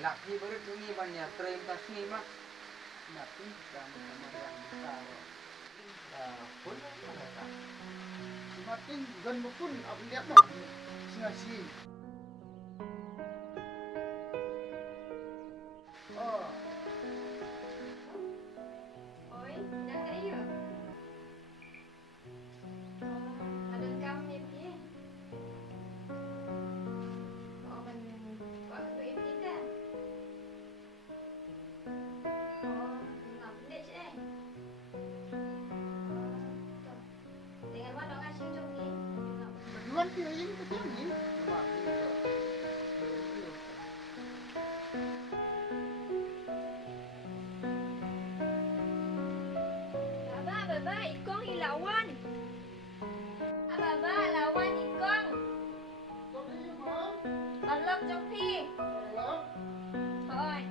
laki berit ini banyak terima kasih mak. Tapi dan kemudian kita pun mereka. Semakin gan pun aku lihat nak sinasi. Oh. Oi, dah ayo. Ada kamu ni pi. Oh, ben buat tu pi dah. Oh, nak dek je. Dengan mana ngasih joki? Jual kira ini betul ni. Cuma Baba, ikong ilawan. Baba, lawan ikong. Kau ni mah? Balap joki. Kalau Hoi.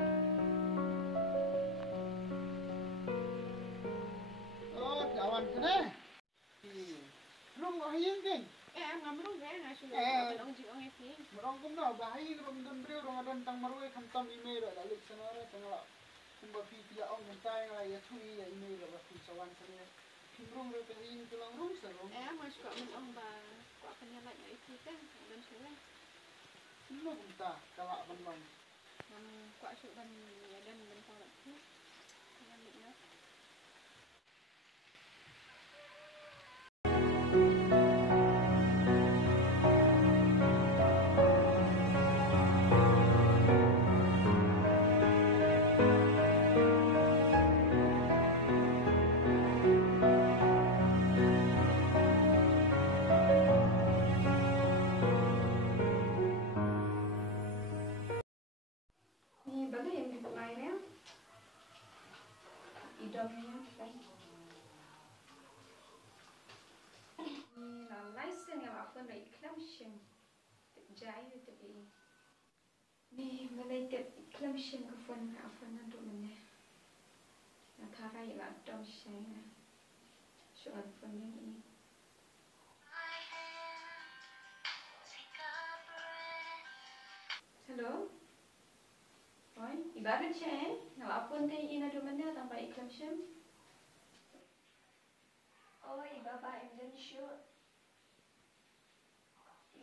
oh kawan kena. Belum ahin kan? Ngamrung kan asyik belong jiong ni. Merong kumna bahayi belum dembri orang ada tentang marui khantam email ada lik sanara tengah. Kumba pi pila ong mentai ngai ya thui ya email ba pi sawan sana. Kimrung re pehin tulang rung sarong. Mas kok men ong ba kok penyalat ya itu kan dan sudah. Belum entah kalak benong. Kok asyik ban ya dan bentar tu. Yang ni. Ni bagi yang dipakai ni. Idomnya kan. Ni la license yang apa nak exemption. Jaya tu ni. Ni mulai tip exemption ke phone apa nak tu mana. Nak tarai lah dom saya. Soal phone ni. Hello. Oi, ibarat je, ngelapun teh ina tu mana tanpa exemption. Oi, bapa Indian shoot.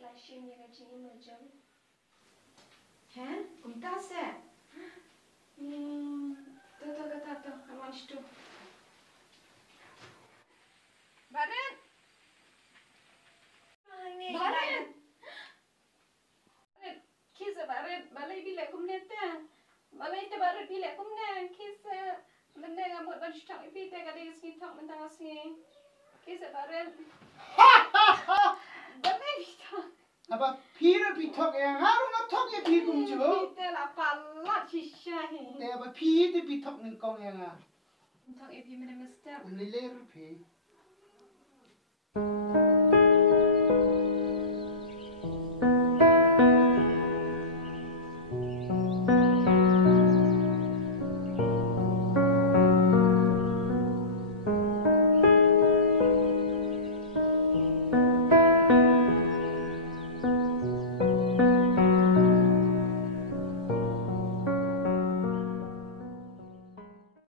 Lashim yang kecil macam. Hah? Unta se? Tu kata tu, I want to. Barat. Barat. Kisah barat, balai bila kumneta. Balai tu baru pilih aku mana kisah benda ngamut dan cakap ipi teh kada sini tak mentang sini kisah baru benda kita Apa pira pitok yang harus ngatok ya pi kumju. kita lah palat sisa ni Teh apa pi itu pitok nengkong yang ah. mentang ipi mana mesti Lilir pi.